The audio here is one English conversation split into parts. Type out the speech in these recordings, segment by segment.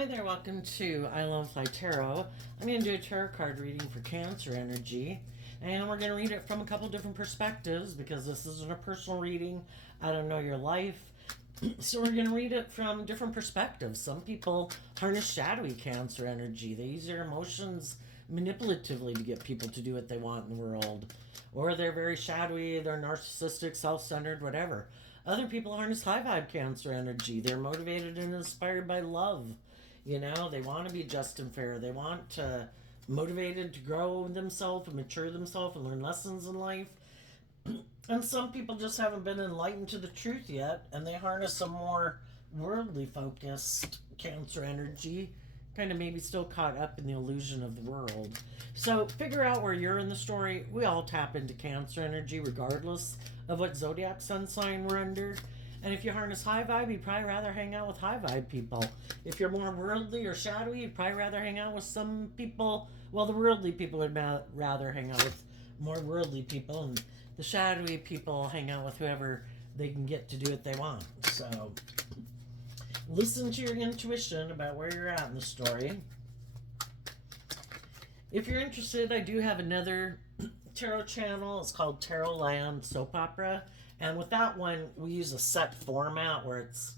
Hi there, welcome to I Love Fly Tarot. I'm going to do a tarot card reading for Cancer energy, and we're going to read it from a couple different perspectives because this isn't a personal reading. I don't know your life. So we're going to read it from different perspectives. Some people harness shadowy Cancer energy. They use their emotions manipulatively to get people to do what they want in the world. Or they're very shadowy, they're narcissistic, self-centered, whatever. Other people harness high vibe Cancer energy. They're motivated and inspired by love. They want to be just and fair. They want to motivated to grow themselves and mature themselves and learn lessons in life. And some people just haven't been enlightened to the truth yet, and they harness a more worldly focused Cancer energy, kind of maybe still caught up in the illusion of the world. So figure out where you're in the story. We all tap into Cancer energy regardless of what zodiac sun sign we're under. And if you harness high vibe, you'd probably rather hang out with high vibe people. If you're more worldly or shadowy, you'd probably rather hang out with some people. Well, the worldly people would rather hang out with more worldly people, and the shadowy people hang out with whoever they can get to do what they want. So listen to your intuition about where you're at in the story. If you're interested, I do have another tarot channel. It's called Tarot Land Soap Opera. And with that one, we use a set format where it's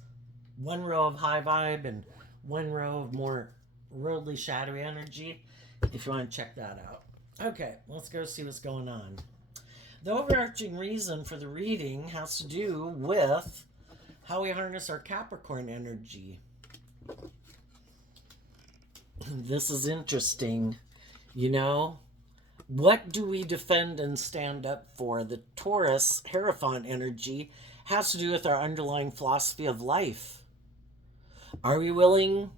one row of high vibe and one row of more worldly shadowy energy, if you want to check that out. Okay, let's go see what's going on. The overarching reason for the reading has to do with how we harness our Capricorn energy. This is interesting. What do we defend and stand up for? The Taurus Hierophant energy has to do with our underlying philosophy of life. Are we willing?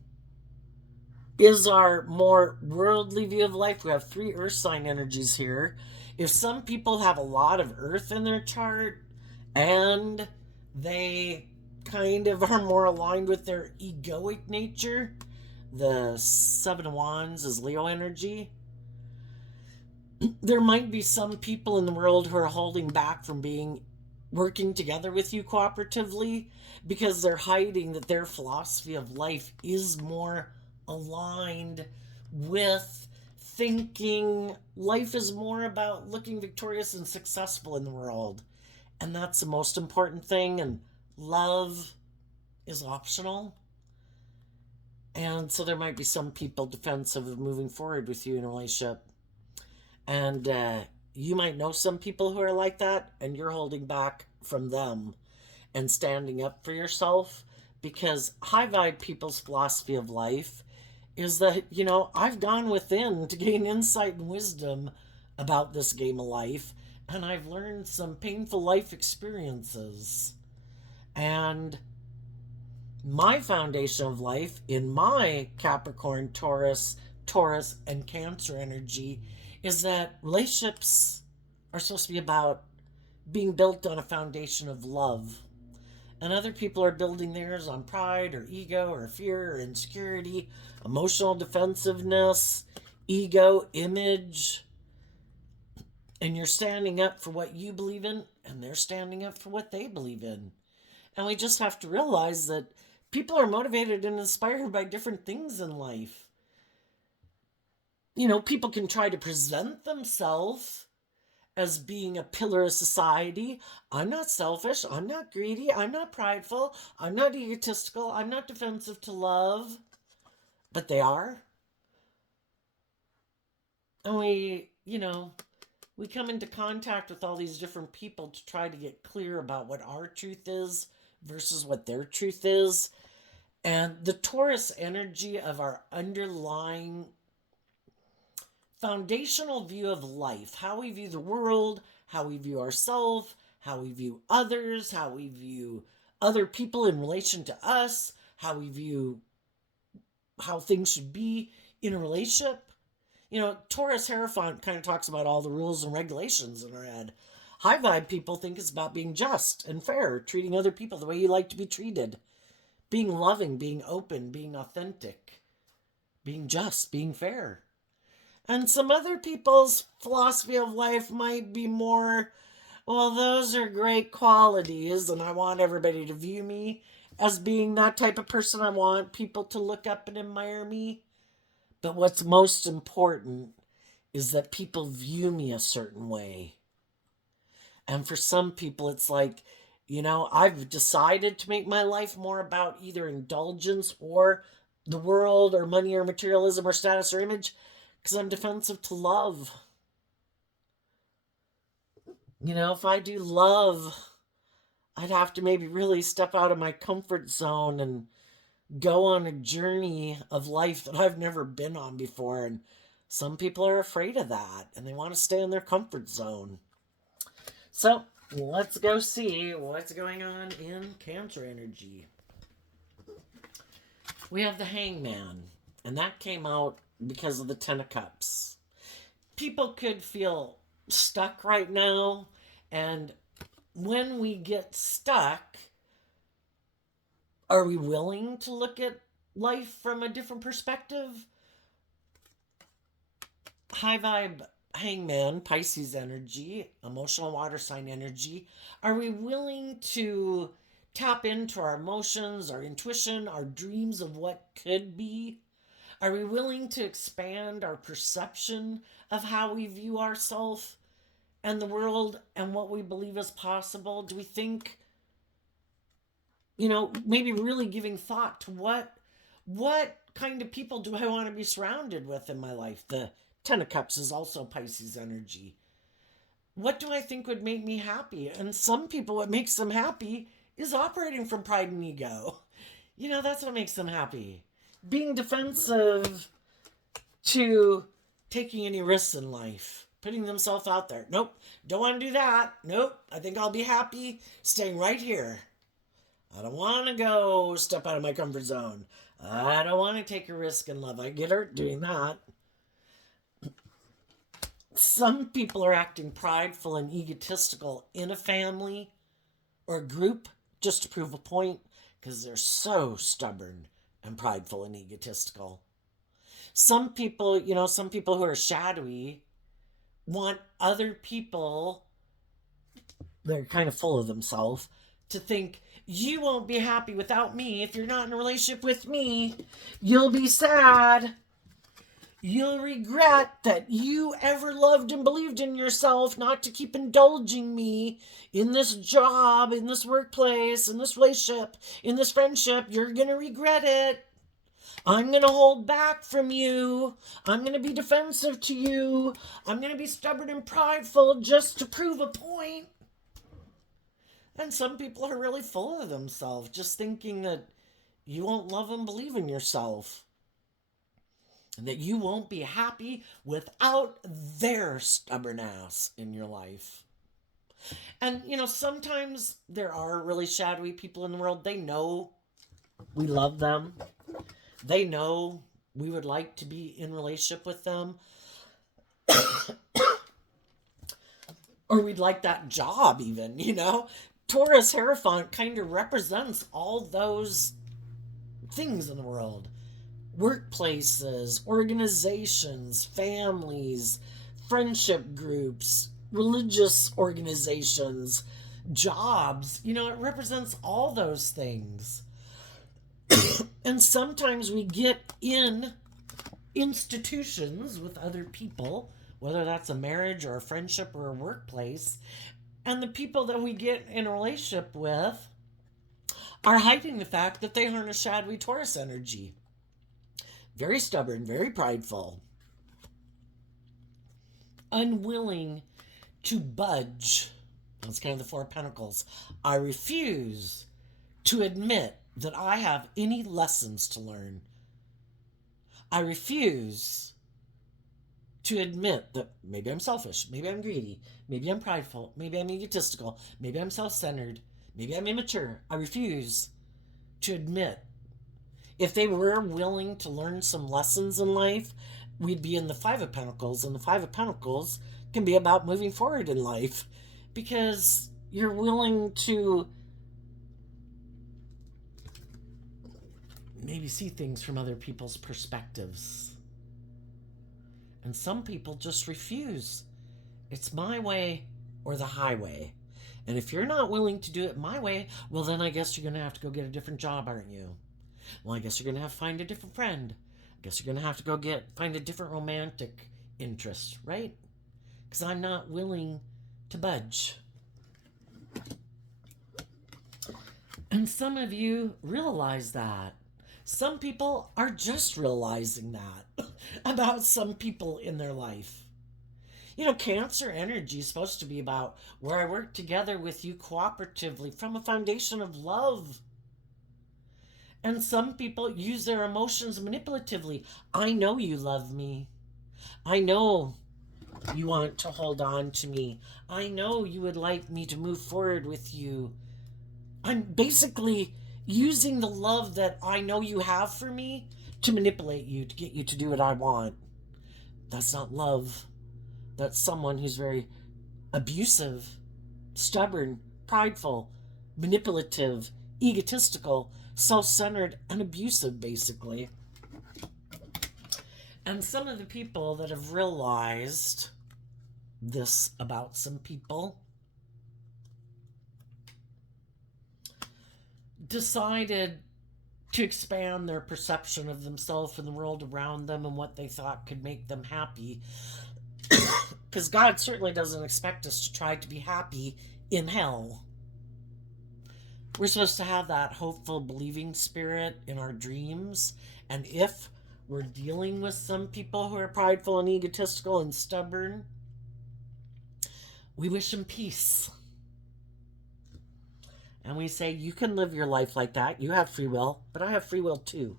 Is our more worldly view of life? We have 3 earth sign energies here. If some people have a lot of earth in their chart and they kind of are more aligned with their egoic nature, the 7 of Wands is Leo energy. There might be some people in the world who are holding back from working together with you cooperatively because they're hiding that their philosophy of life is more aligned with thinking life is more about looking victorious and successful in the world. And that's the most important thing. And love is optional. And so there might be some people defensive of moving forward with you in a relationship. And you might know some people who are like that, and you're holding back from them and standing up for yourself, because high vibe people's philosophy of life is that, I've gone within to gain insight and wisdom about this game of life, and I've learned some painful life experiences. And my foundation of life in my Capricorn, Taurus, and Cancer energy is that relationships are supposed to be about being built on a foundation of love. And other people are building theirs on pride or ego or fear or insecurity, emotional defensiveness, ego, image. And you're standing up for what you believe in, and they're standing up for what they believe in. And we just have to realize that people are motivated and inspired by different things in life. People can try to present themselves as being a pillar of society. I'm not selfish. I'm not greedy. I'm not prideful. I'm not egotistical. I'm not defensive to love. But they are. And we come into contact with all these different people to try to get clear about what our truth is versus what their truth is. And the Taurus energy of our underlying foundational view of life, how we view the world, how we view ourselves, how we view others, how we view other people in relation to us, how we view how things should be in a relationship. Taurus Hierophant kind of talks about all the rules and regulations in our head. High vibe people think it's about being just and fair, treating other people the way you like to be treated, being loving, being open, being authentic, being just, being fair. And some other people's philosophy of life might be more, well, those are great qualities, and I want everybody to view me as being that type of person. I want people to look up and admire me. But what's most important is that people view me a certain way. And for some people, it's like, I've decided to make my life more about either indulgence or the world or money or materialism or status or image because I'm defensive to love. If I do love, I'd have to maybe really step out of my comfort zone and go on a journey of life that I've never been on before. And some people are afraid of that and they want to stay in their comfort zone. So let's go see what's going on in Cancer energy. We have the Hangman, and that came out because of the Ten of Cups. People could feel stuck right now, and when we get stuck, are we willing to look at life from a different perspective? High vibe Hangman, Pisces energy, emotional water sign energy. Are we willing to tap into our emotions, our intuition, our dreams of what could be? Are we willing to expand our perception of how we view ourselves and the world and what we believe is possible? Do we think, maybe really giving thought to what kind of people do I want to be surrounded with in my life? The Ten of Cups is also Pisces energy. What do I think would make me happy? And some people, what makes them happy is operating from pride and ego. That's what makes them happy. Being defensive to taking any risks in life, putting themselves out there. Nope, don't want to do that. Nope, I think I'll be happy staying right here. I don't want to go step out of my comfort zone. I don't want to take a risk in love. I get hurt doing that. Some people are acting prideful and egotistical in a family or a group just to prove a point because they're so stubborn and prideful and egotistical. Some people who are shadowy want other people, they're kind of full of themselves, to think, you won't be happy without me. If you're not in a relationship with me, you'll be sad. You'll regret that you ever loved and believed in yourself, not to keep indulging me in this job, in this workplace, in this relationship, in this friendship. You're going to regret it. I'm going to hold back from you. I'm going to be defensive to you. I'm going to be stubborn and prideful just to prove a point. And some people are really full of themselves, just thinking that you won't love and believe in yourself. And that you won't be happy without their stubborn ass in your life. And, sometimes there are really shadowy people in the world. They know we love them. They know we would like to be in relationship with them. Or we'd like that job even, Taurus Hierophant kind of represents all those things in the world. Workplaces, organizations, families, friendship groups, religious organizations, jobs. It represents all those things. And sometimes we get in institutions with other people, whether that's a marriage or a friendship or a workplace, and the people that we get in a relationship with are hiding the fact that they harness shadowy Taurus energy. Very stubborn, very prideful, unwilling to budge. That's kind of the Four of Pentacles. I refuse to admit that I have any lessons to learn. I refuse to admit that maybe I'm selfish, maybe I'm greedy, maybe I'm prideful, maybe I'm egotistical, maybe I'm self-centered, maybe I'm immature. I refuse to admit. If they were willing to learn some lessons in life, we'd be in the Five of Pentacles, and the Five of Pentacles can be about moving forward in life because you're willing to maybe see things from other people's perspectives. And some people just refuse. It's my way or the highway. And if you're not willing to do it my way, well, then I guess you're going to have to go get a different job, aren't you? Well, I guess you're going to have to find a different friend. I guess you're going to have to find a different romantic interest, right? Because I'm not willing to budge. And some of you realize that. Some people are just realizing that about some people in their life. You know, Cancer energy is supposed to be about where I work together with you cooperatively from a foundation of love. And some people use their emotions manipulatively. I know you love me. I know you want to hold on to me. I know you would like me to move forward with you. I'm basically using the love that I know you have for me to manipulate you, to get you to do what I want. That's not love. That's someone who's very abusive, stubborn, prideful, manipulative, egotistical, self centered, and abusive, basically. And some of the people that have realized this about some people decided to expand their perception of themselves and the world around them and what they thought could make them happy. Because God certainly doesn't expect us to try to be happy in hell. We're supposed to have that hopeful, believing spirit in our dreams. And if we're dealing with some people who are prideful and egotistical and stubborn, we wish them peace. And we say, you can live your life like that. You have free will, but I have free will too.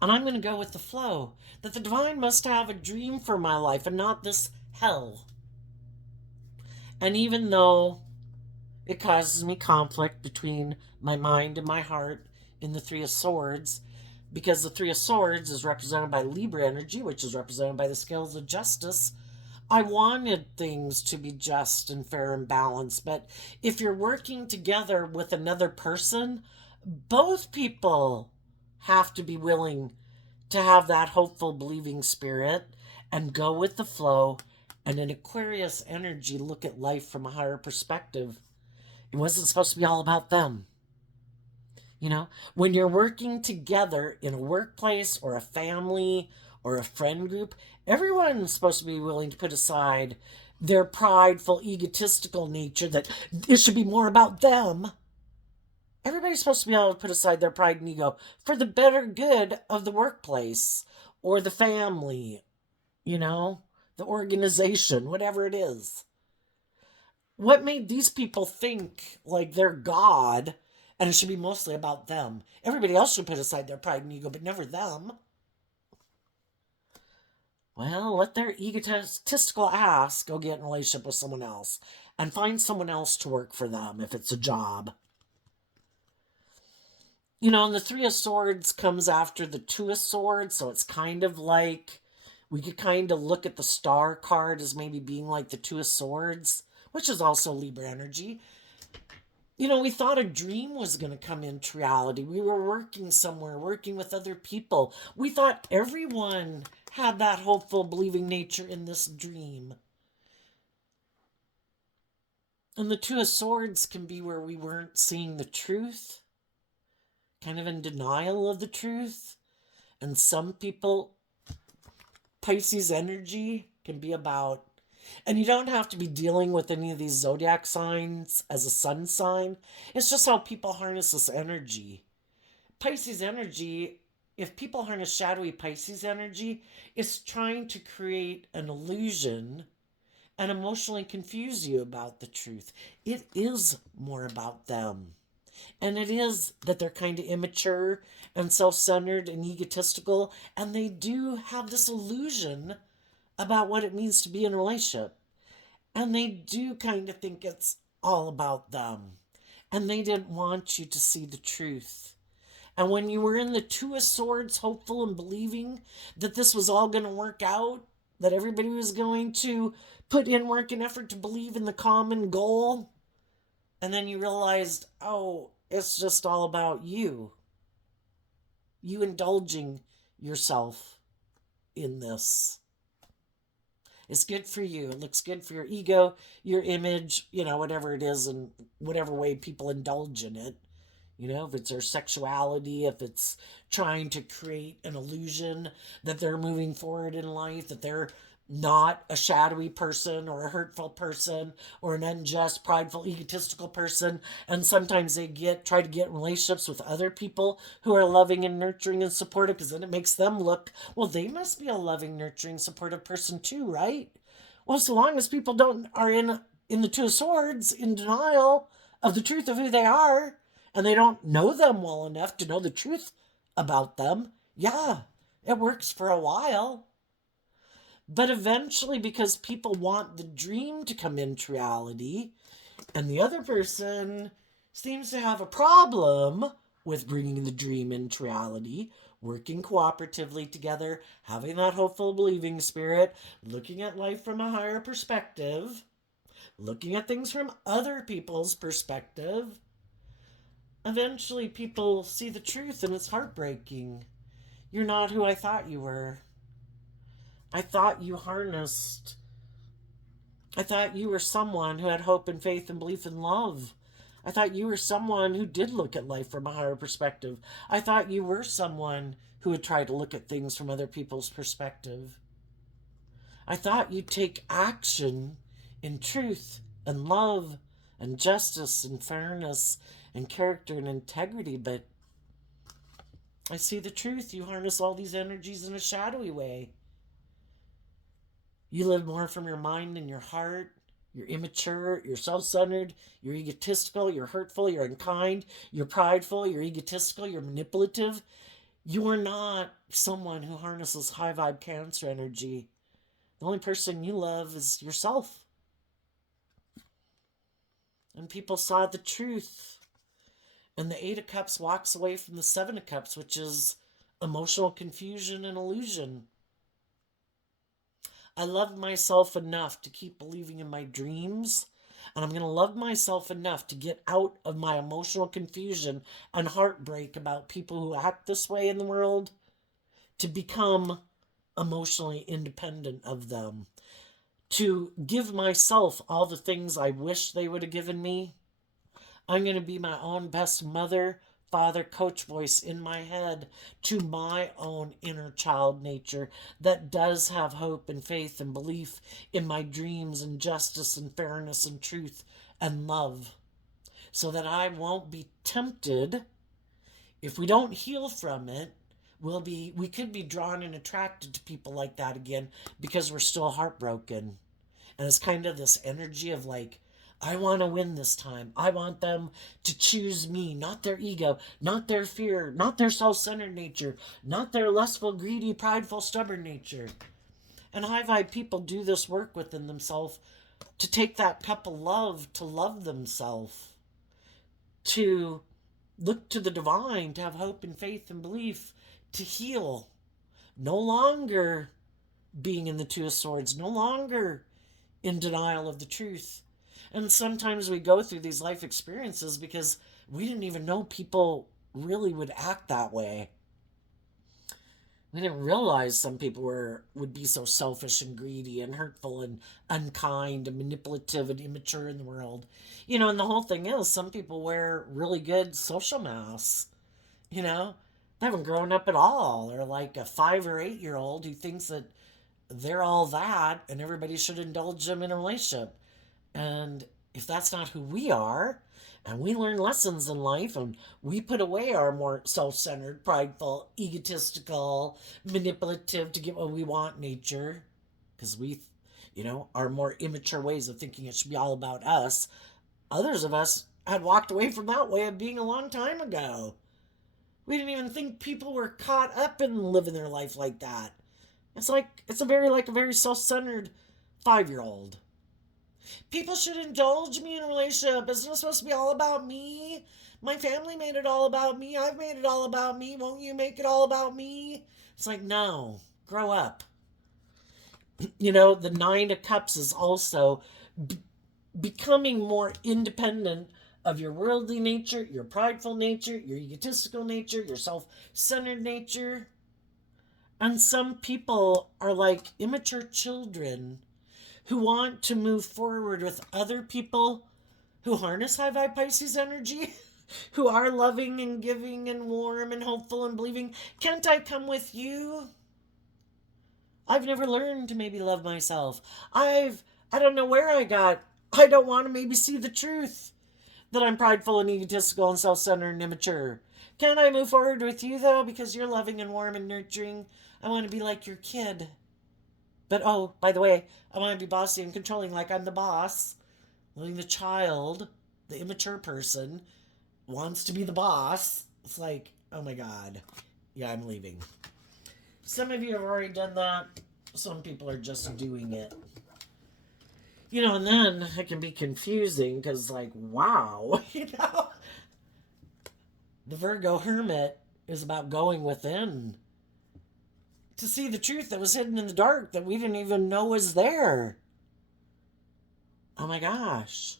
And I'm going to go with the flow. That the divine must have a dream for my life and not this hell. And even though it causes me conflict between my mind and my heart in the Three of Swords, because the Three of Swords is represented by Libra energy, which is represented by the scales of justice, I wanted things to be just and fair and balanced. But if you're working together with another person, both people have to be willing to have that hopeful, believing spirit and go with the flow. And in Aquarius energy, look at life from a higher perspective. It wasn't supposed to be all about them. You know, when you're working together in a workplace or a family or a friend group, everyone's supposed to be willing to put aside their prideful, egotistical nature that it should be more about them. Everybody's supposed to be able to put aside their pride and ego for the better good of the workplace or the family, you know, the organization, whatever it is. What made these people think like they're God and it should be mostly about them? Everybody else should put aside their pride and ego, but never them. Well, let their egotistical ass go get in a relationship with someone else and find someone else to work for them if it's a job. You know, and the Three of Swords comes after the Two of Swords, so it's kind of like we could kind of look at the Star card as maybe being like the Two of Swords, which is also Libra energy. You know, we thought a dream was going to come into reality. We were working somewhere, working with other people. We thought everyone had that hopeful, believing nature in this dream. And the Two of Swords can be where we weren't seeing the truth, kind of in denial of the truth. And some people, Pisces energy can be about, and you don't have to be dealing with any of these zodiac signs as a sun sign. It's just how people harness this energy. Pisces energy, if people harness shadowy Pisces energy, it's trying to create an illusion and emotionally confuse you about the truth. It is more about them. And it is that they're kind of immature and self-centered and egotistical, and they do have this illusion about what it means to be in a relationship. And they do kind of think it's all about them. And they didn't want you to see the truth. And when you were in the Two of Swords, hopeful and believing that this was all going to work out, that everybody was going to put in work and effort to believe in the common goal, and then you realized, oh, it's just all about you. You indulging yourself in this. It's good for you. It looks good for your ego, your image, whatever it is, and whatever way people indulge in it. If it's their sexuality, if it's trying to create an illusion that they're moving forward in life, that they're not a shadowy person or a hurtful person or an unjust, prideful, egotistical person. And sometimes they try to get in relationships with other people who are loving and nurturing and supportive, because then it makes them look, well, they must be a loving, nurturing, supportive person too, right? Well, so long as people don't are in the Two of Swords, in denial of the truth of who they are, and they don't know them well enough to know the truth about them, yeah, it works for a while. But eventually, because people want the dream to come into reality, and the other person seems to have a problem with bringing the dream into reality, working cooperatively together, having that hopeful, believing spirit, looking at life from a higher perspective, looking at things from other people's perspective, eventually people see the truth and it's heartbreaking. You're not who I thought you were. I thought you harnessed. I thought you were someone who had hope and faith and belief and love. I thought you were someone who did look at life from a higher perspective. I thought you were someone who would try to look at things from other people's perspective. I thought you'd take action in truth and love and justice and fairness and character and integrity, but I see the truth. You harness all these energies in a shadowy way. You live more from your mind and your heart. You're immature, you're self centered, you're egotistical, you're hurtful, you're unkind, you're prideful, you're egotistical, you're manipulative. You are not someone who harnesses high vibe Cancer energy. The only person you love is yourself. And people saw the truth. And the Eight of Cups walks away from the Seven of Cups, which is emotional confusion and illusion. I love myself enough to keep believing in my dreams. And I'm going to love myself enough to get out of my emotional confusion and heartbreak about people who act this way in the world, to become emotionally independent of them, to give myself all the things I wish they would have given me. I'm going to be my own best mother, father, coach voice in my head to my own inner child nature that does have hope and faith and belief in my dreams and justice and fairness and truth and love, so that I won't be tempted. If we don't heal from it, we could be drawn and attracted to people like that again because we're still heartbroken. And it's kind of this energy of like, I want to win this time. I want them to choose me, not their ego, not their fear, not their self centered nature, not their lustful, greedy, prideful, stubborn nature. And high vibe people do this work within themselves to take that cup of love, to love themselves, to look to the divine, to have hope and faith and belief, to heal. No longer being in the Two of Swords, no longer in denial of the truth. And sometimes we go through these life experiences because we didn't even know people really would act that way. We didn't realize some people would be so selfish and greedy and hurtful and unkind and manipulative and immature in the world. And the whole thing is, some people wear really good social masks. They haven't grown up at all. They're like a 5 or 8 year old who thinks that they're all that and everybody should indulge them in a relationship. And if that's not who we are, and we learn lessons in life and we put away our more self centered, prideful, egotistical, manipulative to get what we want nature, because our more immature ways of thinking it should be all about us, others of us had walked away from that way of being a long time ago. We didn't even think people were caught up in living their life like that. It's a very self-centered 5-year-old. People should indulge me in a relationship. It's not supposed to be all about me. My family made it all about me. I've made it all about me. Won't you make it all about me? It's like, no, grow up. The Nine of Cups is also becoming more independent of your worldly nature, your prideful nature, your egotistical nature, your self-centered nature. And some people are like immature children who want to move forward with other people who harness high vibe Pisces energy, who are loving and giving and warm and hopeful and believing. Can't I come with you? I've never learned to maybe love myself. I don't know where I don't want to maybe see the truth that I'm prideful and egotistical and self-centered and immature. Can I move forward with you though because you're loving and warm and nurturing? I want to be like your kid. But oh, by the way, I want to be bossy and controlling like I'm the boss. Letting the child, the immature person, wants to be the boss. It's like, oh my god. Yeah, I'm leaving. Some of you have already done that. Some people are just doing it. And then it can be confusing because, like, wow, the Virgo Hermit is about going within to see the truth that was hidden in the dark that we didn't even know was there. Oh my gosh.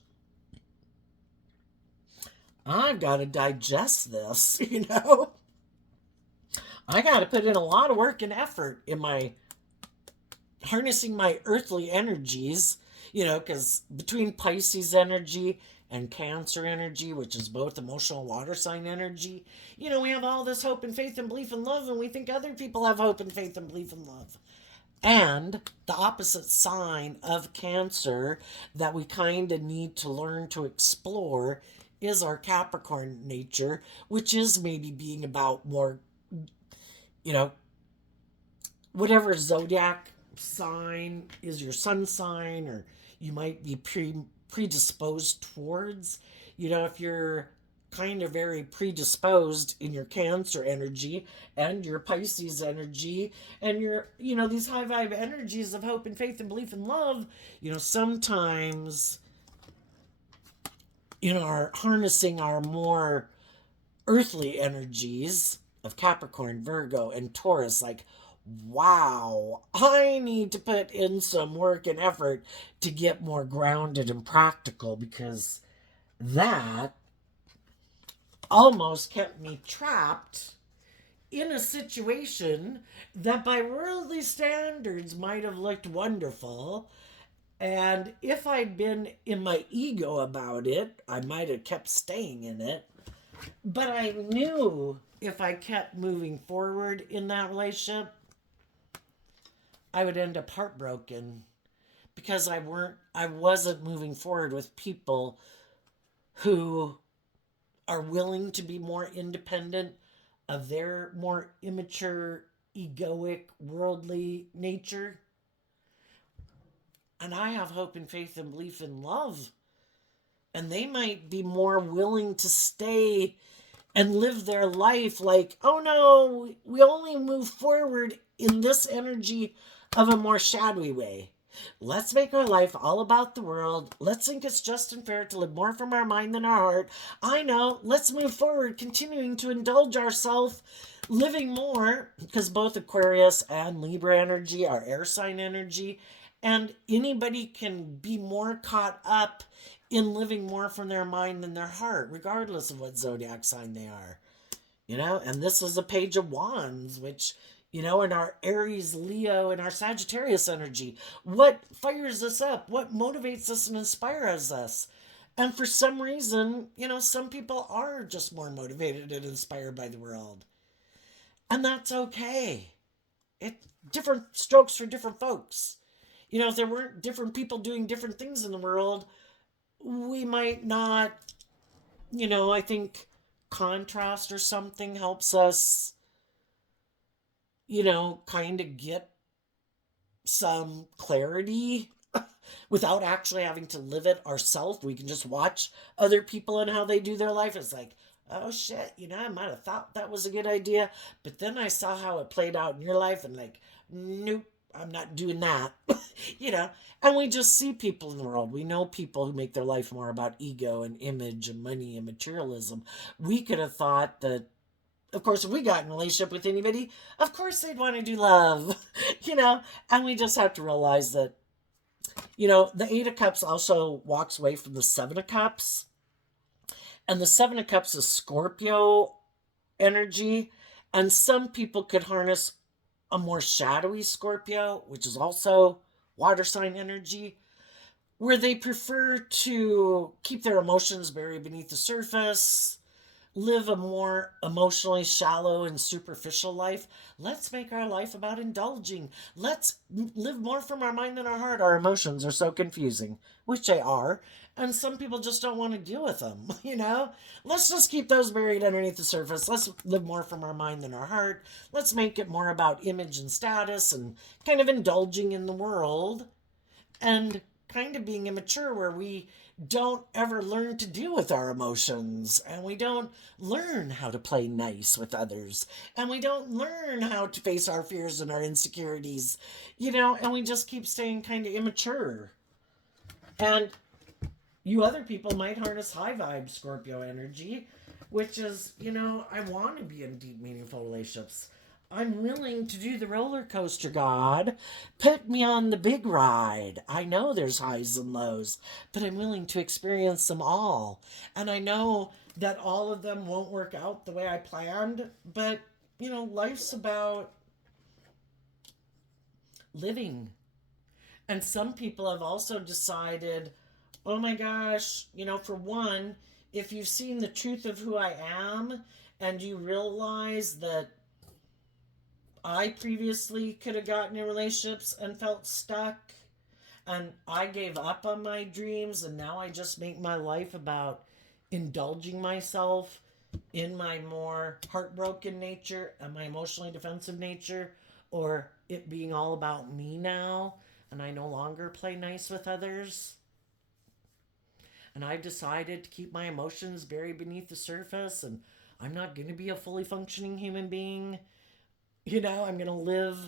I've got to digest this, I got to put in a lot of work and effort in my harnessing my earthly energies, because between Pisces energy and Cancer energy, which is both emotional water sign energy, we have all this hope and faith and belief and love, and we think other people have hope and faith and belief and love. And the opposite sign of Cancer that we kind of need to learn to explore is our Capricorn nature, which is maybe being about more, whatever zodiac sign is your sun sign, or you might be predisposed towards. If you're kind of very predisposed in your Cancer energy and your Pisces energy and your, these high vibe energies of hope and faith and belief and love, sometimes, are harnessing our more earthly energies of Capricorn, Virgo, and Taurus, like, wow, I need to put in some work and effort to get more grounded and practical, because that almost kept me trapped in a situation that by worldly standards might have looked wonderful. And if I'd been in my ego about it, I might have kept staying in it. But I knew if I kept moving forward in that relationship, I would end up heartbroken because I wasn't moving forward with people who are willing to be more independent of their more immature, egoic, worldly nature. And I have hope and faith and belief in love. And they might be more willing to stay and live their life like, oh no, we only move forward in this energy of a more shadowy way. Let's make our life all about the world. Let's think it's just and fair to live more from our mind than our heart. I know, let's move forward, continuing to indulge ourselves, living more, because both Aquarius and Libra energy are air sign energy, and anybody can be more caught up in living more from their mind than their heart, regardless of what zodiac sign they are. And this is a Page of Wands, which, in our Aries, Leo, and our Sagittarius energy. What fires us up? What motivates us and inspires us? And for some reason, some people are just more motivated and inspired by the world. And that's okay. Different strokes for different folks. If there weren't different people doing different things in the world, we might not, I think contrast or something helps us, kind of get some clarity without actually having to live it ourselves. We can just watch other people and how they do their life. It's like, oh shit, I might have thought that was a good idea, but then I saw how it played out in your life and like, nope, I'm not doing that. And we just see people in the world. We know people who make their life more about ego and image and money and materialism. We could have thought that, of course, if we got in a relationship with anybody, of course they'd want to do love, and we just have to realize that, the Eight of Cups also walks away from the Seven of Cups, and the Seven of Cups is Scorpio energy, and some people could harness a more shadowy Scorpio, which is also water sign energy, where they prefer to keep their emotions buried beneath the surface, live a more emotionally shallow and superficial life. Let's make our life about indulging. Let's live more from our mind than our heart. Our emotions are so confusing, which they are. And some people just don't want to deal with them, you know? Let's just keep those buried underneath the surface. Let's live more from our mind than our heart. Let's make it more about image and status and kind of indulging in the world and kind of being immature where we don't ever learn to deal with our emotions and we don't learn how to play nice with others and we don't learn how to face our fears and our insecurities, and we just keep staying kind of immature. And you other people might harness high vibe Scorpio energy, which is, I want to be in deep, meaningful relationships. I'm willing to do the roller coaster, God. Put me on the big ride. I know there's highs and lows, but I'm willing to experience them all. And I know that all of them won't work out the way I planned, but, life's about living. And some people have also decided, oh my gosh, for one, if you've seen the truth of who I am and you realize that I previously could have gotten in relationships and felt stuck, and I gave up on my dreams, and now I just make my life about indulging myself in my more heartbroken nature and my emotionally defensive nature, or it being all about me now, and I no longer play nice with others. And I've decided to keep my emotions buried beneath the surface, and I'm not going to be a fully functioning human being. I'm going to live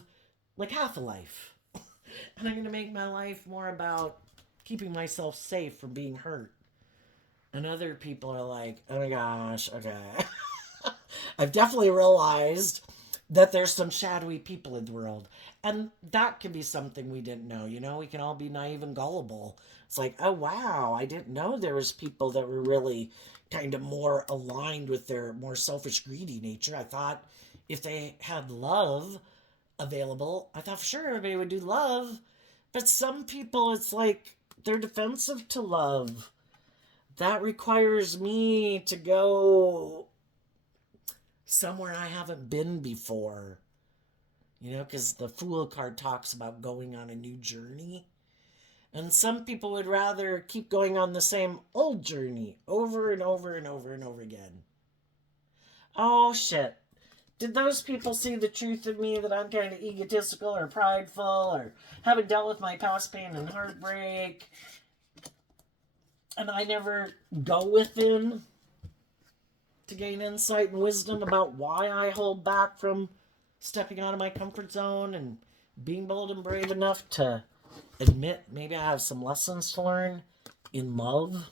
like half a life. And I'm going to make my life more about keeping myself safe from being hurt. And other people are like, oh my gosh, okay. I've definitely realized that there's some shadowy people in the world. And that can be something we didn't know. We can all be naive and gullible. It's like, oh wow, I didn't know there was people that were really kind of more aligned with their more selfish, greedy nature. I thought if they had love available, I thought for sure everybody would do love. But some people, it's like they're defensive to love. That requires me to go somewhere I haven't been before. Because the Fool card talks about going on a new journey. And some people would rather keep going on the same old journey over and over and over and over again. Oh, shit. Did those people see the truth of me that I'm kind of egotistical or prideful or haven't dealt with my past pain and heartbreak? And I never go within to gain insight and wisdom about why I hold back from stepping out of my comfort zone and being bold and brave enough to admit maybe I have some lessons to learn in love.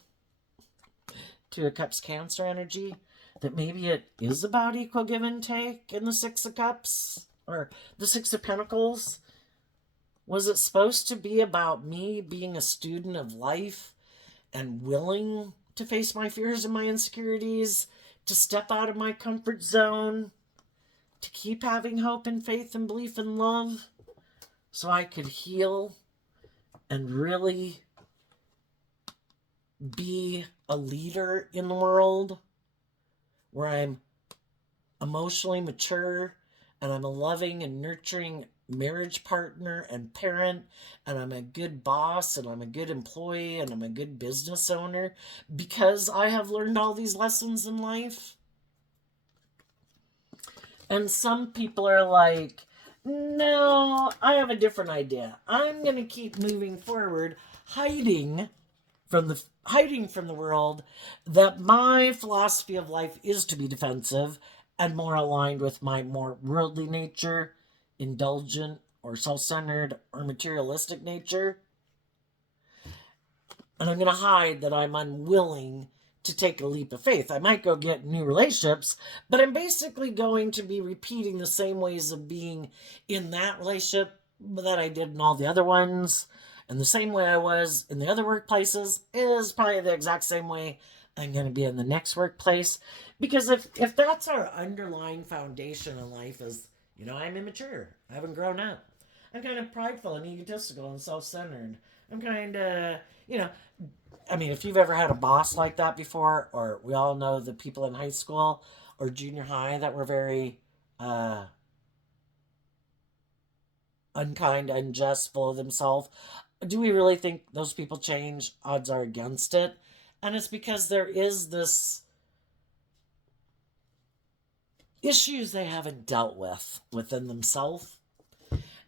Two of Cups Cancer energy. That maybe it is about equal give and take in the Six of Cups or the Six of Pentacles. Was it supposed to be about me being a student of life and willing to face my fears and my insecurities, to step out of my comfort zone, to keep having hope and faith and belief and love so I could heal and really be a leader in the world? Where I'm emotionally mature and I'm a loving and nurturing marriage partner and parent, and I'm a good boss and I'm a good employee and I'm a good business owner because I have learned all these lessons in life. And some people are like, no, I have a different idea. I'm going to keep moving forward, hiding from the world, that my philosophy of life is to be defensive and more aligned with my more worldly nature, indulgent or self-centered or materialistic nature. And I'm going to hide that I'm unwilling to take a leap of faith. I might go get new relationships, but I'm basically going to be repeating the same ways of being in that relationship that I did in all the other ones. And the same way I was in the other workplaces is probably the exact same way I'm going to be in the next workplace. Because if that's our underlying foundation in life is, I'm immature. I haven't grown up. I'm kind of prideful and egotistical and self-centered. I'm kind of, you know, I mean, if you've ever had a boss like that before, or we all know the people in high school or junior high that were very uh, unkind, unjust, full of themselves, do we really think those people change? Odds are against it. And it's because there is this issues they haven't dealt with within themselves.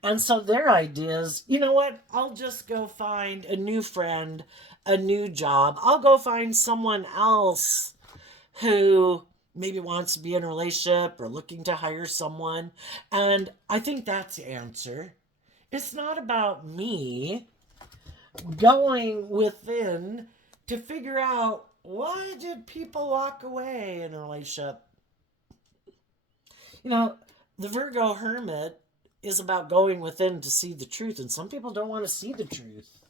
And so their idea is, you know what? I'll just go find a new friend, a new job. I'll go find someone else who maybe wants to be in a relationship or looking to hire someone. And I think that's the answer. It's not about me going within to figure out why did people walk away in a relationship. You know, the Virgo hermit is about going within to see the truth, and some people don't want to see the truth.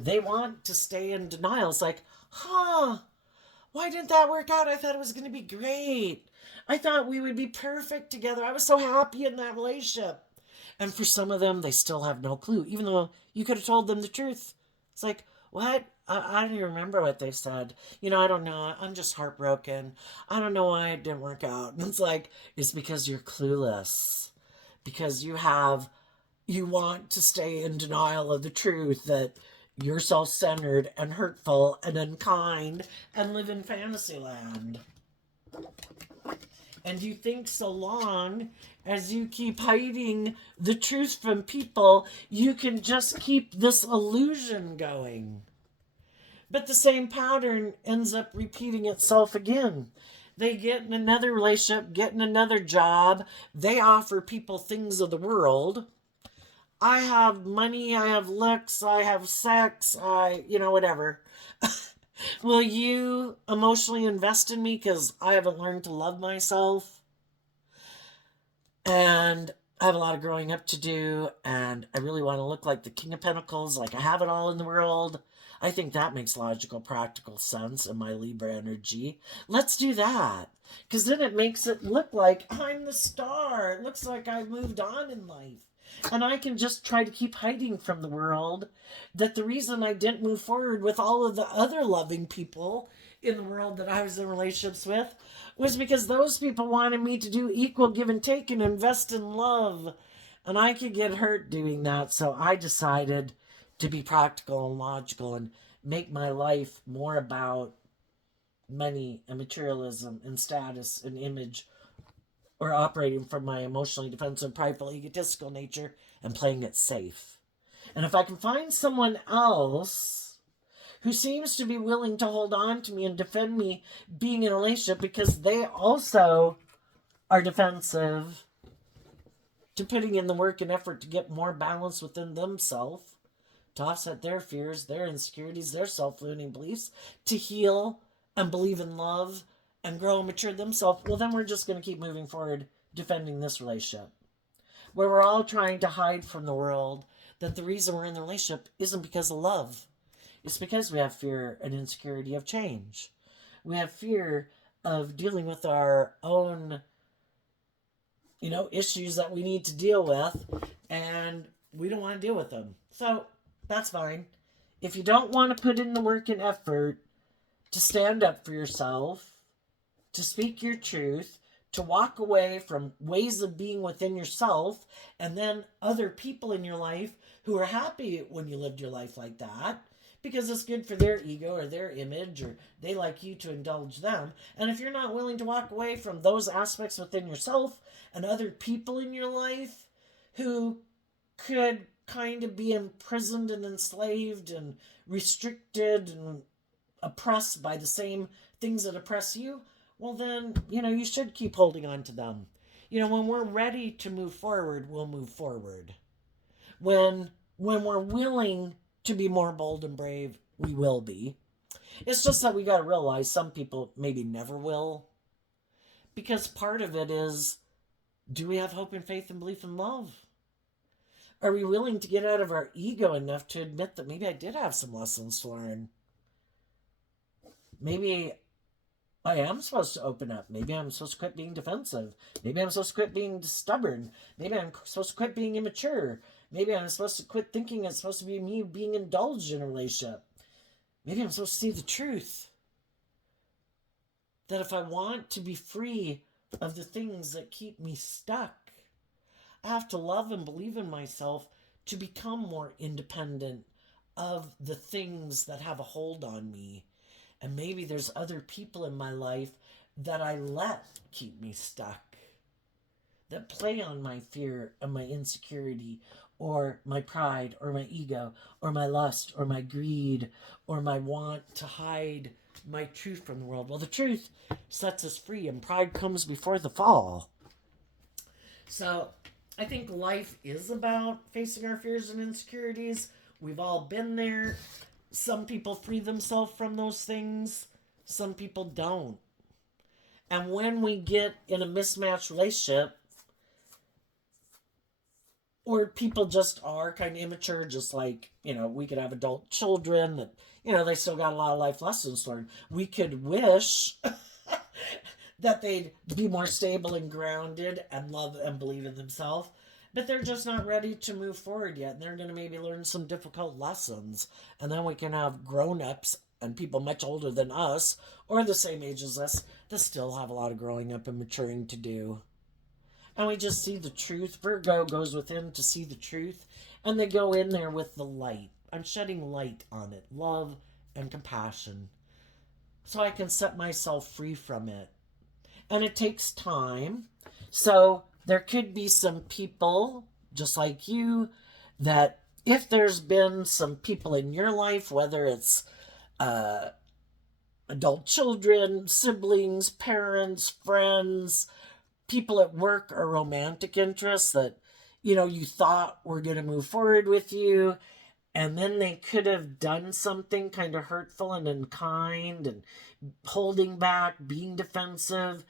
They want to stay in denial. It's like, why didn't that work out? I thought it was going to be great. I thought we would be perfect together. I was so happy in that relationship. And for some of them, they still have no clue, even though you could have told them the truth. It's like, what? I don't even remember what they said. I don't know. I'm just heartbroken. I don't know why it didn't work out. And it's like, it's because you're clueless. Because you want to stay in denial of the truth that you're self-centered and hurtful and unkind and live in fantasy land. And you think so long as you keep hiding the truth from people, you can just keep this illusion going. But the same pattern ends up repeating itself again. They get in another relationship, get in another job. They offer people things of the world. I have money, I have looks, I have sex, whatever. Will you emotionally invest in me because I haven't learned to love myself? And I have a lot of growing up to do, and I really want to look like the King of Pentacles, like I have it all in the world. I think that makes logical, practical sense in my Libra energy. Let's do that. Because then it makes it look like I'm the star. It looks like I've moved on in life. And I can just try to keep hiding from the world that the reason I didn't move forward with all of the other loving people in the world that I was in relationships with was because those people wanted me to do equal give and take and invest in love. And I could get hurt doing that. So I decided to be practical and logical and make my life more about money and materialism and status and image, or operating from my emotionally defensive, prideful, egotistical nature and playing it safe. And if I can find someone else who seems to be willing to hold on to me and defend me being in a relationship because they also are defensive, to putting in the work and effort to get more balance within themselves, to offset their fears, their insecurities, their self-limiting beliefs, to heal and believe in love and grow and mature themselves, well, then we're just going to keep moving forward defending this relationship. Where we're all trying to hide from the world that the reason we're in the relationship isn't because of love. It's because we have fear and insecurity of change. We have fear of dealing with our own, issues that we need to deal with, and we don't want to deal with them. So that's fine. If you don't want to put in the work and effort to stand up for yourself, to speak your truth, to walk away from ways of being within yourself, and then other people in your life who are happy when you lived your life like that, because it's good for their ego or their image, or they like you to indulge them. And if you're not willing to walk away from those aspects within yourself and other people in your life who could kind of be imprisoned and enslaved and restricted and oppressed by the same things that oppress you, well then, you should keep holding on to them. When we're ready to move forward, we'll move forward. When we're willing to be more bold and brave, we will be. It's just that we got to realize some people maybe never will. Because part of it is, do we have hope and faith and belief and love? Are we willing to get out of our ego enough to admit that maybe I did have some lessons to learn? Maybe I am supposed to open up. Maybe I'm supposed to quit being defensive. Maybe I'm supposed to quit being stubborn. Maybe I'm supposed to quit being immature. Maybe I'm supposed to quit thinking it's supposed to be me being indulged in a relationship. Maybe I'm supposed to see the truth. That if I want to be free of the things that keep me stuck, I have to love and believe in myself to become more independent of the things that have a hold on me. And maybe there's other people in my life that I let keep me stuck, that play on my fear and my insecurity, or my pride, or my ego, or my lust, or my greed, or my want to hide my truth from the world. Well, the truth sets us free, and pride comes before the fall. So I think life is about facing our fears and insecurities. We've all been there. Some people free themselves from those things, some people don't. And when we get in a mismatched relationship, or people just are kind of immature, just like, we could have adult children that, they still got a lot of life lessons learned. We could wish that they'd be more stable and grounded and love and believe in themselves, but they're just not ready to move forward yet. And they're going to maybe learn some difficult lessons. And then we can have grown-ups and people much older than us or the same age as us that still have a lot of growing up and maturing to do. And we just see the truth. Virgo goes within to see the truth, and they go in there with the light. I'm shedding light on it, love and compassion, so I can set myself free from it. And it takes time. So there could be some people, just like you, that if there's been some people in your life, whether it's adult children, siblings, parents, friends, people at work or romantic interests that, you thought were going to move forward with you, and then they could have done something kind of hurtful and unkind and holding back, being defensive,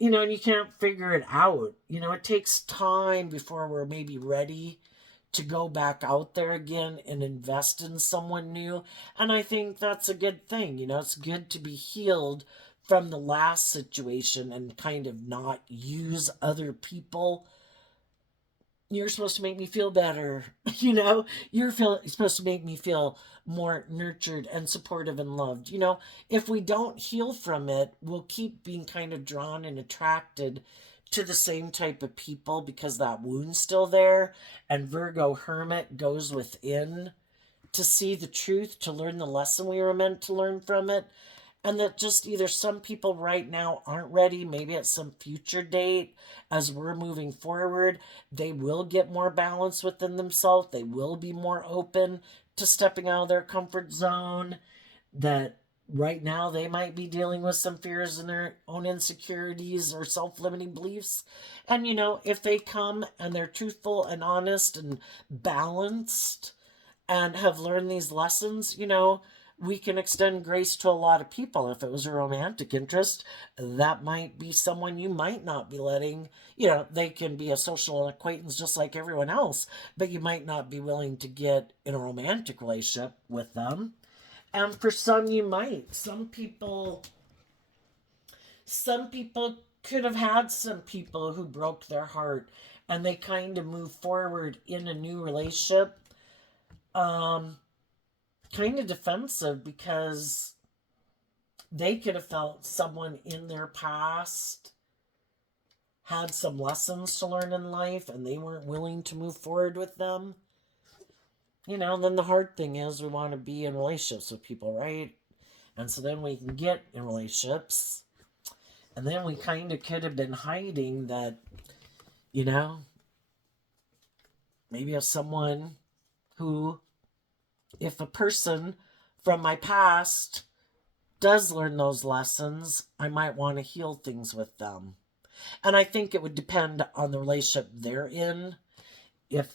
and you can't figure it out. It takes time before we're maybe ready to go back out there again and invest in someone new. And I think that's a good thing. It's good to be healed from the last situation and kind of not use other people. You're supposed to make me feel better. You're supposed to make me feel more nurtured and supportive and loved. If we don't heal from it, we'll keep being kind of drawn and attracted to the same type of people because that wound's still there. And Virgo Hermit goes within to see the truth, to learn the lesson we were meant to learn from it. And that just either some people right now aren't ready, maybe at some future date, as we're moving forward, they will get more balance within themselves. They will be more open to stepping out of their comfort zone. That right now they might be dealing with some fears and their own insecurities or self-limiting beliefs. And, if they come and they're truthful and honest and balanced and have learned these lessons, we can extend grace to a lot of people. If it was a romantic interest, that might be someone you might not be letting, they can be a social acquaintance just like everyone else, but you might not be willing to get in a romantic relationship with them. And for some, you might. Some people could have had some people who broke their heart and they kind of move forward in a new relationship. Kind of defensive because they could have felt someone in their past had some lessons to learn in life and they weren't willing to move forward with them. Then the hard thing is we want to be in relationships with people, right? And so then we can get in relationships. And then we kind of could have been hiding that, maybe if someone who, if a person from my past does learn those lessons, I might want to heal things with them. And I think it would depend on the relationship they're in. If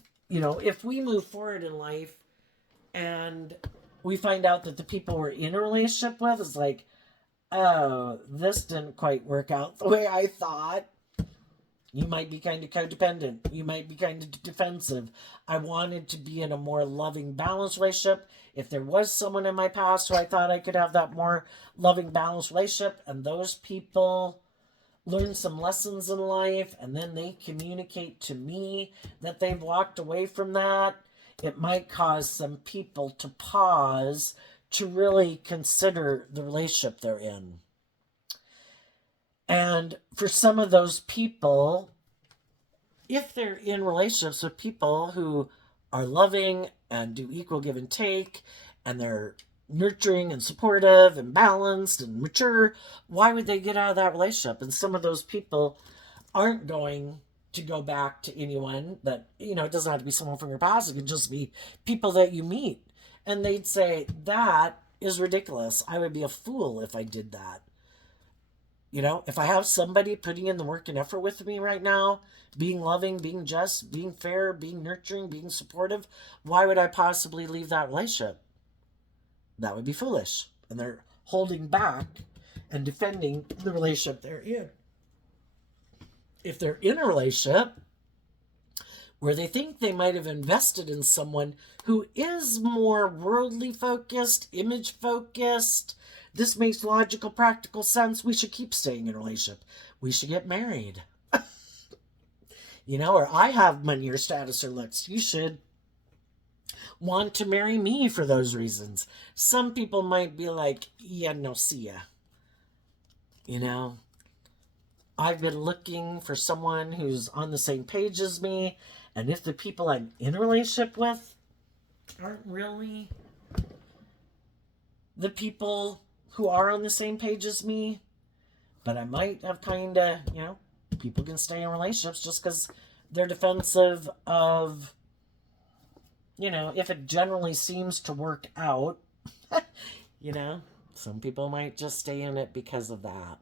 we move forward in life and we find out that the people we're in a relationship with is like, oh, this didn't quite work out the way I thought. You might be kind of codependent. You might be kind of defensive. I wanted to be in a more loving, balanced relationship. If there was someone in my past who I thought I could have that more loving, balanced relationship, and those people learn some lessons in life, and then they communicate to me that they've walked away from that, it might cause some people to pause to really consider the relationship they're in. And for some of those people, if they're in relationships with people who are loving and do equal give and take, and they're nurturing and supportive and balanced and mature, why would they get out of that relationship? And some of those people aren't going to go back to anyone that, it doesn't have to be someone from your past. It could just be people that you meet. And they'd say, that is ridiculous. I would be a fool if I did that. If I have somebody putting in the work and effort with me right now, being loving, being just, being fair, being nurturing, being supportive, why would I possibly leave that relationship? That would be foolish. And they're holding back and defending the relationship they're in. If they're in a relationship where they think they might have invested in someone who is more worldly focused, image focused, this makes logical, practical sense, we should keep staying in a relationship. We should get married. Or I have money or status or looks. You should want to marry me for those reasons. Some people might be like, yeah, no, see ya. I've been looking for someone who's on the same page as me, and if the people I'm in a relationship with aren't really the people who are on the same page as me, but I might have kind of, people can stay in relationships just because they're defensive of, if it generally seems to work out, some people might just stay in it because of that.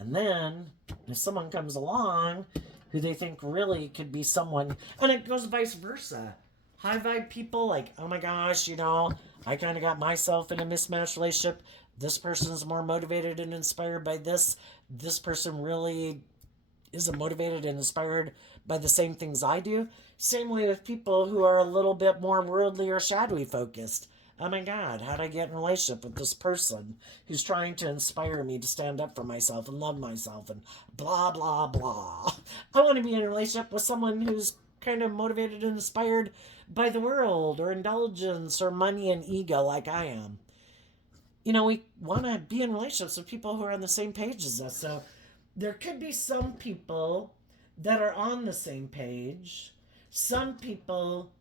And then, if someone comes along who they think really could be someone, and it goes vice versa. High vibe people, like, oh my gosh, I kind of got myself in a mismatched relationship. This person's more motivated and inspired by this. This person really isn't motivated and inspired by the same things I do. Same way with people who are a little bit more worldly or shadowy focused. Oh my God, how'd I get in a relationship with this person who's trying to inspire me to stand up for myself and love myself and blah, blah, blah. I want to be in a relationship with someone who's kind of motivated and inspired by the world or indulgence or money and ego like I am. We want to be in relationships with people who are on the same page as us. So there could be some people that are on the same page, some people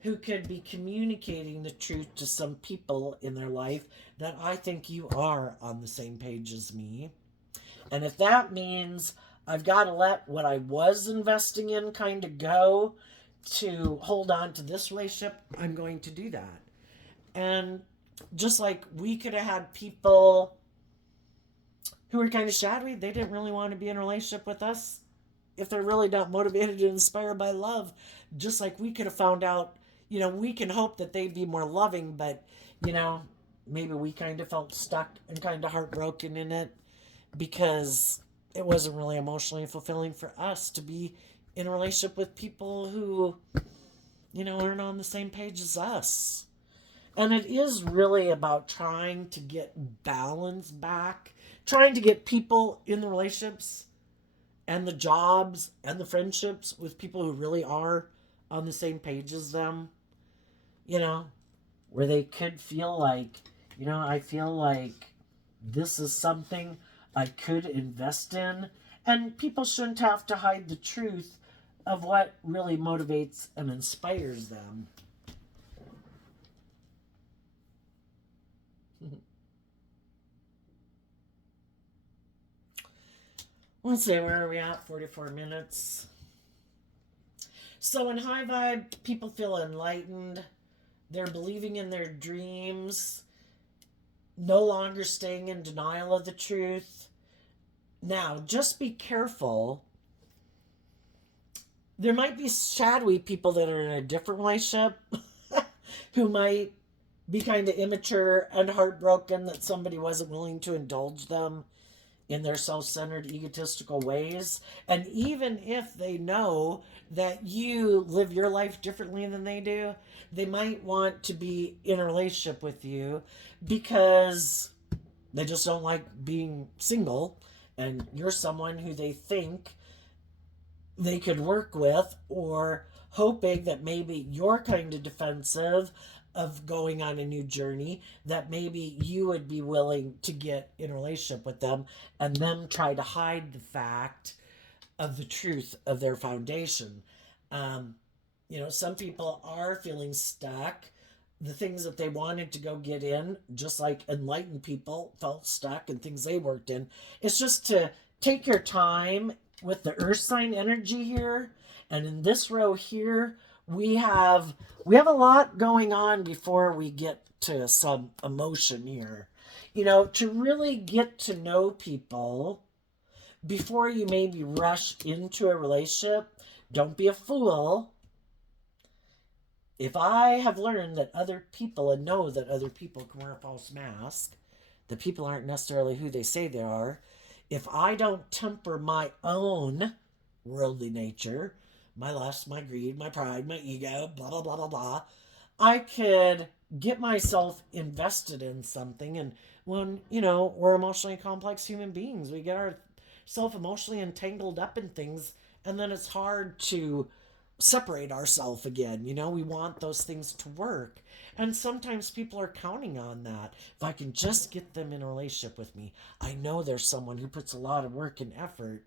who could be communicating the truth to some people in their life that I think you are on the same page as me. And if that means I've got to let what I was investing in kind of go to hold on to this relationship, I'm going to do that. And just like we could have had people who were kind of shadowy, they didn't really want to be in a relationship with us if they're really not motivated and inspired by love. Just like we could have found out, we can hope that they'd be more loving, but, maybe we kind of felt stuck and kind of heartbroken in it because it wasn't really emotionally fulfilling for us to be in a relationship with people who, aren't on the same page as us. And it is really about trying to get balance back, trying to get people in the relationships and the jobs and the friendships with people who really are on the same page as them, where they could feel like, I feel like this is something I could invest in. And people shouldn't have to hide the truth of what really motivates and inspires them. Let's see, where are we at? 44 minutes. So in high vibe, people feel enlightened. They're believing in their dreams, no longer staying in denial of the truth. Now, just be careful. There might be shadowy people that are in a different relationship who might be kind of immature and heartbroken that somebody wasn't willing to indulge them in their self-centered, egotistical ways. And even if they know that you live your life differently than they do, they might want to be in a relationship with you because they just don't like being single and you're someone who they think they could work with, or hoping that maybe you're kind of defensive of going on a new journey, that maybe you would be willing to get in a relationship with them and them try to hide the fact of the truth of their foundation. um, some people are feeling stuck. The things that they wanted to go get in, just like enlightened people felt stuck in things they worked in. It's just to take your time with the earth sign energy here. And in this row here, we have a lot going on before we get to some emotion here. To really get to know people before you maybe rush into a relationship, don't be a fool. If I have learned that other people and know that other people can wear a false mask, that people aren't necessarily who they say they are, if I don't temper my own worldly nature, my lust, my greed, my pride, my ego, blah, blah, blah, blah, blah, I could get myself invested in something. And when, we're emotionally complex human beings, we get ourselves emotionally entangled up in things, and then it's hard to separate ourselves again. We want those things to work. And sometimes people are counting on that. If I can just get them in a relationship with me, I know there's someone who puts a lot of work and effort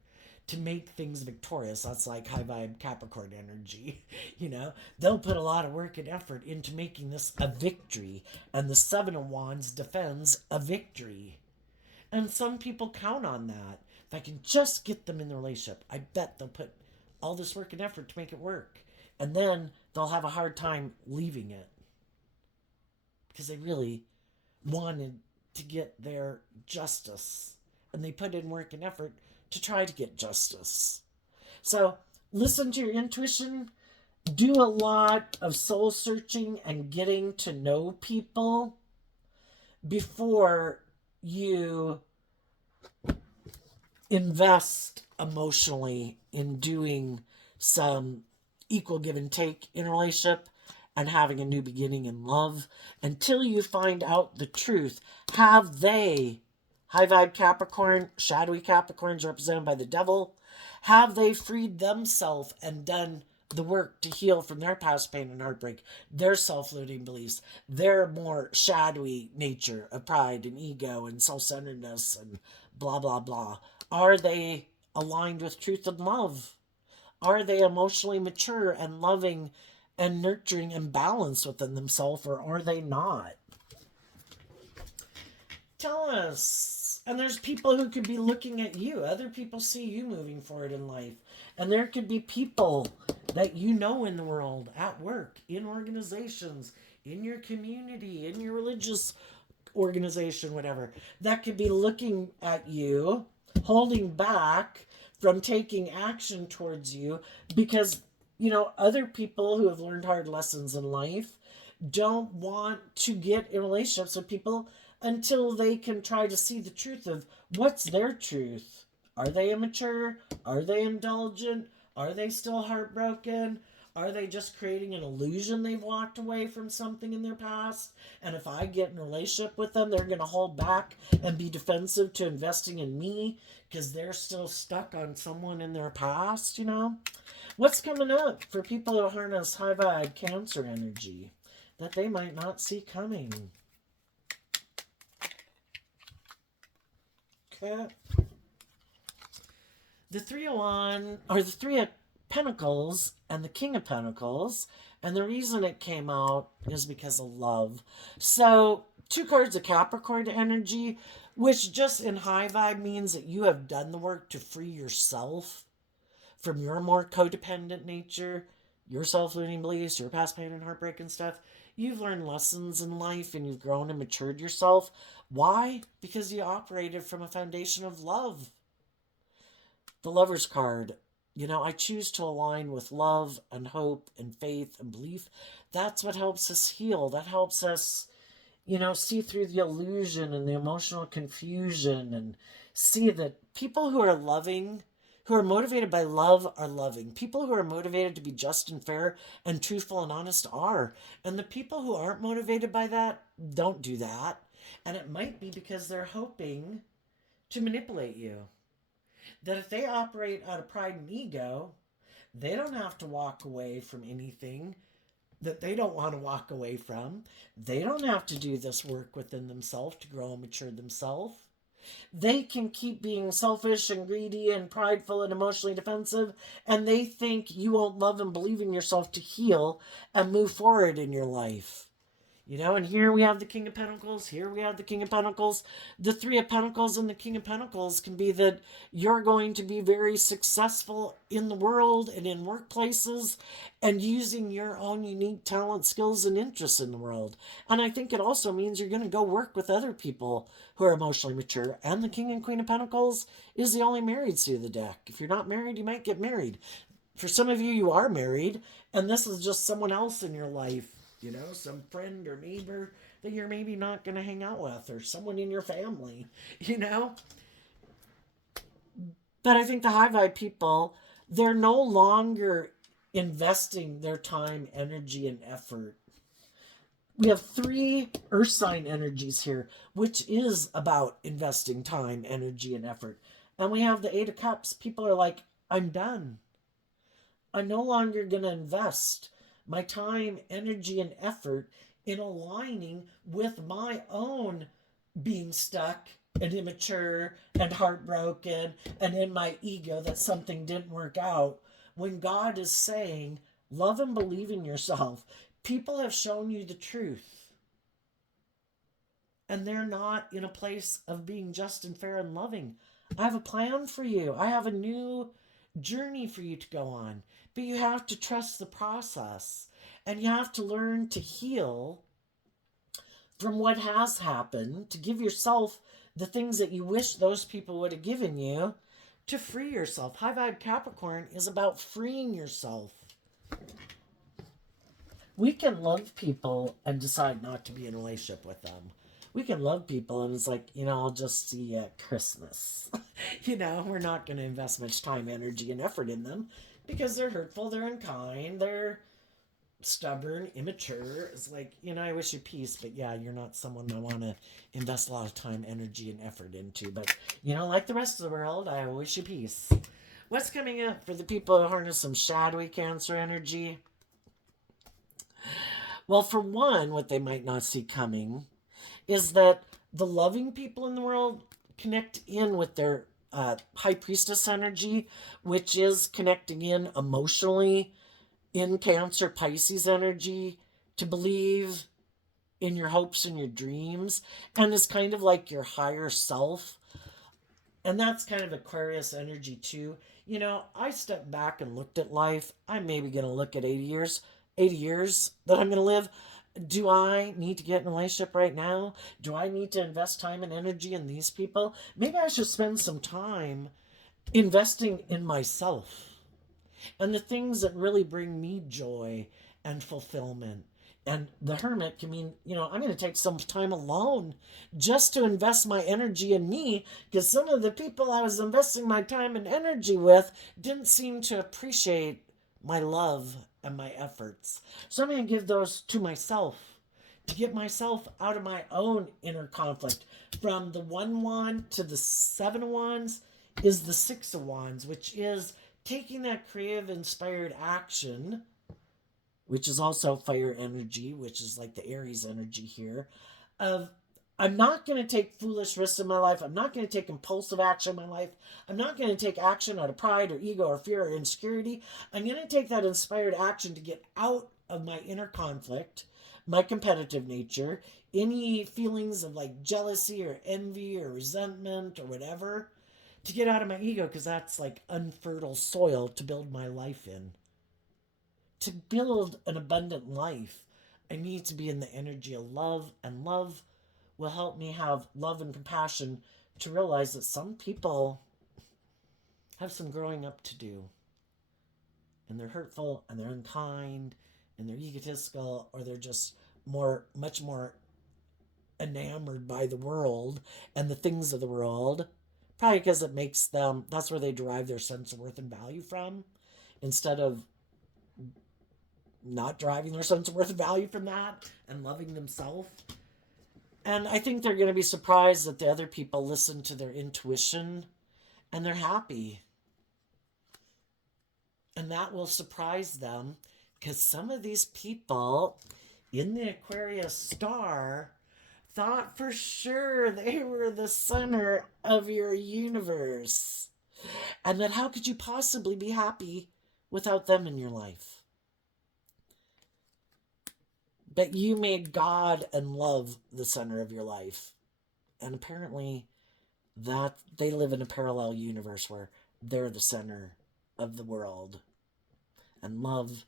to make things victorious. That's like high vibe Capricorn energy. They'll put a lot of work and effort into making this a victory. And the Seven of Wands defends a victory. And some people count on that. If I can just get them in the relationship, I bet they'll put all this work and effort to make it work. And then they'll have a hard time leaving it because they really wanted to get their justice. And they put in work and effort to try to get justice. So listen to your intuition. Do a lot of soul searching and getting to know people before you invest emotionally in doing some equal give and take in a relationship and having a new beginning in love, until you find out the truth. Have they, high vibe Capricorn, shadowy Capricorns represented by the devil, have they freed themselves and done the work to heal from their past pain and heartbreak, their self-limiting beliefs, their more shadowy nature of pride and ego and self-centeredness and blah, blah, blah? Are they aligned with truth and love? Are they emotionally mature and loving and nurturing and balanced within themselves, or are they not? Tell us. And there's people who could be looking at you. Other people see you moving forward in life. And there could be people that you know in the world, at work, in organizations, in your community, in your religious organization, whatever, that could be looking at you, holding back from taking action towards you because, other people who have learned hard lessons in life don't want to get in relationships with people until they can try to see the truth of what's their truth. Are they immature? Are they indulgent? Are they still heartbroken? Are they just creating an illusion they've walked away from something in their past? And if I get in a relationship with them, they're going to hold back and be defensive to investing in me because they're still stuck on someone in their past, What's coming up for people who harness high vibe Cancer energy that they might not see coming? Okay. The 301, or the 3 of Pentacles and the King of Pentacles, and the reason it came out is because of love. So 2 cards of Capricorn energy, which just in high vibe means that you have done the work to free yourself from your more codependent nature, your self-limiting beliefs, your past pain and heartbreak and stuff. You've learned lessons in life and you've grown and matured yourself. Why? Because you operated from a foundation of love. The Lover's card. I choose to align with love and hope and faith and belief. That's what helps us heal. That helps us, see through the illusion and the emotional confusion and see that people who are loving, who are motivated by love, are loving. People who are motivated to be just and fair and truthful and honest are. And the people who aren't motivated by that don't do that. And it might be because they're hoping to manipulate you. That if they operate out of pride and ego, they don't have to walk away from anything that they don't want to walk away from. They don't have to do this work within themselves to grow and mature themselves. They can keep being selfish and greedy and prideful and emotionally defensive, and they think you won't love and believe in yourself to heal and move forward in your life. And here we have the King of Pentacles. Here we have the King of Pentacles. The Three of Pentacles and the King of Pentacles can be that you're going to be very successful in the world and in workplaces and using your own unique talent, skills, and interests in the world. And I think it also means you're going to go work with other people who are emotionally mature. And the King and Queen of Pentacles is the only married suit of the deck. If you're not married, you might get married. For some of you, you are married, and this is just someone else in your life. Some friend or neighbor that you're maybe not going to hang out with, or someone in your family. But I think the high vibe people, they're no longer investing their time, energy, and effort. We have 3 earth sign energies here, which is about investing time, energy, and effort. And we have the 8 of cups. People are like, I'm done. I'm no longer going to invest my time, energy, and effort in aligning with my own being stuck and immature and heartbroken and in my ego that something didn't work out. When God is saying, love and believe in yourself, people have shown you the truth. And they're not in a place of being just and fair and loving. I have a plan for you. I have a new journey for you to go on. But you have to trust the process. And you have to learn to heal from what has happened, to give yourself the things that you wish those people would have given you, to free yourself. High vibe Capricorn is about freeing yourself. We can love people and decide not to be in a relationship with them. We can love people and it's like, I'll just see you at Christmas. We're not going to invest much time, energy, and effort in them because they're hurtful, they're unkind, they're stubborn, immature. It's like, I wish you peace, but yeah, you're not someone I want to invest a lot of time, energy, and effort into. But, like the rest of the world, I wish you peace. What's coming up for the people who harness some shadowy Cancer energy? Well, for one, what they might not see coming is that the loving people in the world connect in with their high priestess energy, which is connecting in emotionally in Cancer Pisces energy to believe in your hopes and your dreams, and is kind of like your higher self. And that's kind of Aquarius energy too. I stepped back and looked at life. I'm maybe going to look at 80 years that I'm going to live. Do I need to get in a relationship right now? Do I need to invest time and energy in these people? Maybe I should spend some time investing in myself and the things that really bring me joy and fulfillment. And the Hermit can mean, I'm going to take some time alone just to invest my energy in me, because some of the people I was investing my time and energy with didn't seem to appreciate my love and my efforts. So I'm going to give those to myself to get myself out of my own inner conflict. From the 1 wand to the 7 of wands is the 6 of wands, which is taking that creative, inspired action, which is also fire energy, which is like the Aries energy here, of I'm not going to take foolish risks in my life. I'm not going to take impulsive action in my life. I'm not going to take action out of pride or ego or fear or insecurity. I'm going to take that inspired action to get out of my inner conflict, my competitive nature, any feelings of like jealousy or envy or resentment or whatever, to get out of my ego, because that's like unfertile soil to build my life in. To build an abundant life, I need to be in the energy of love, and love will help me have love and compassion to realize that some people have some growing up to do. And they're hurtful, and they're unkind, and they're egotistical, or they're just much more enamored by the world and the things of the world. Probably because it makes them, that's where they derive their sense of worth and value from, instead of not deriving their sense of worth and value from that and loving themselves. And I think they're going to be surprised that the other people listen to their intuition and they're happy. And that will surprise them because some of these people in the Aquarius star thought for sure they were the center of your universe. And that how could you possibly be happy without them in your life? But you made God and love the center of your life. And apparently that they live in a parallel universe where they're the center of the world. And love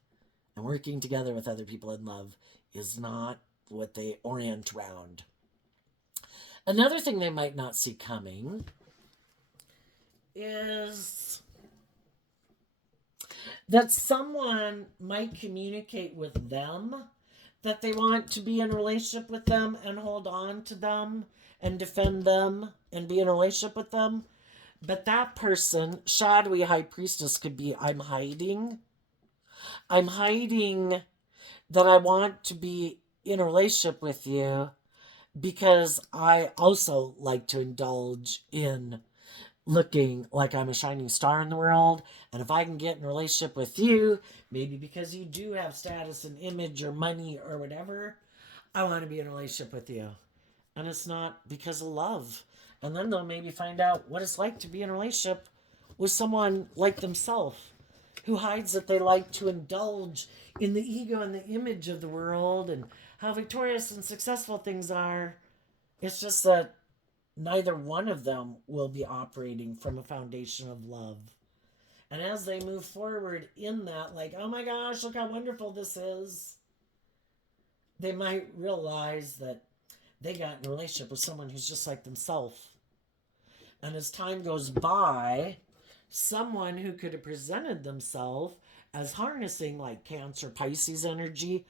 and working together with other people in love is not what they orient around. Another thing they might not see coming is that someone might communicate with them that they want to be in a relationship with them and hold on to them and defend them and be in a relationship with them. But that person, shadowy high priestess, could be I'm hiding. I'm hiding that I want to be in a relationship with you because I also like to indulge in looking like I'm a shining star in the world. And if I can get in a relationship with you, maybe because you do have status and image or money or whatever, I want to be in a relationship with you. And it's not because of love. And then they'll maybe find out what it's like to be in a relationship with someone like themselves who hides that they like to indulge in the ego and the image of the world and how victorious and successful things are. It's just that neither one of them will be operating from a foundation of love. And as they move forward in that, like, oh my gosh, look how wonderful this is, they might realize that they got in a relationship with someone who's just like themselves. And as time goes by, someone who could have presented themselves as harnessing like Cancer, Pisces energy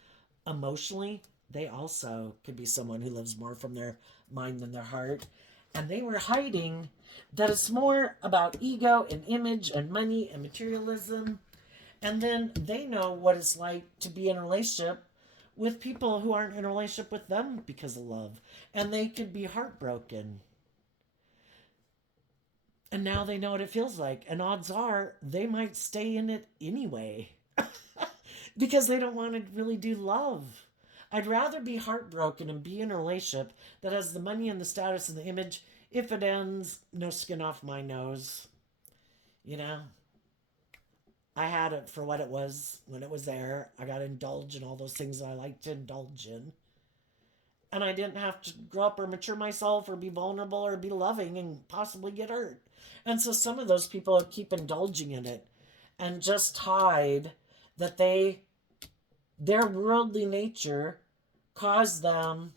emotionally, they also could be someone who lives more from their mind than their heart. And they were hiding that it's more about ego and image and money and materialism. And then they know what it's like to be in a relationship with people who aren't in a relationship with them because of love. And they could be heartbroken. And now they know what it feels like. And odds are they might stay in it anyway because they don't want to really do love. I'd rather be heartbroken and be in a relationship that has the money and the status and the image. If it ends, no skin off my nose. You know? I had it for what it was when it was there. I got to indulge in all those things that I like to indulge in. And I didn't have to grow up or mature myself or be vulnerable or be loving and possibly get hurt. And so some of those people keep indulging in it and just hide that their worldly nature caused them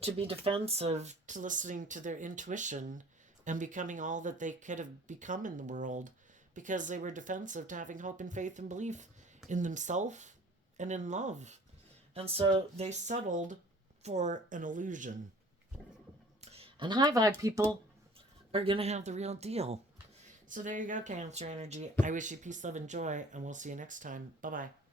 to be defensive to listening to their intuition and becoming all that they could have become in the world because they were defensive to having hope and faith and belief in themselves and in love. And so they settled for an illusion. And high vibe people are going to have the real deal. So there you go, Cancer energy. I wish you peace, love, and joy, and we'll see you next time. Bye-bye.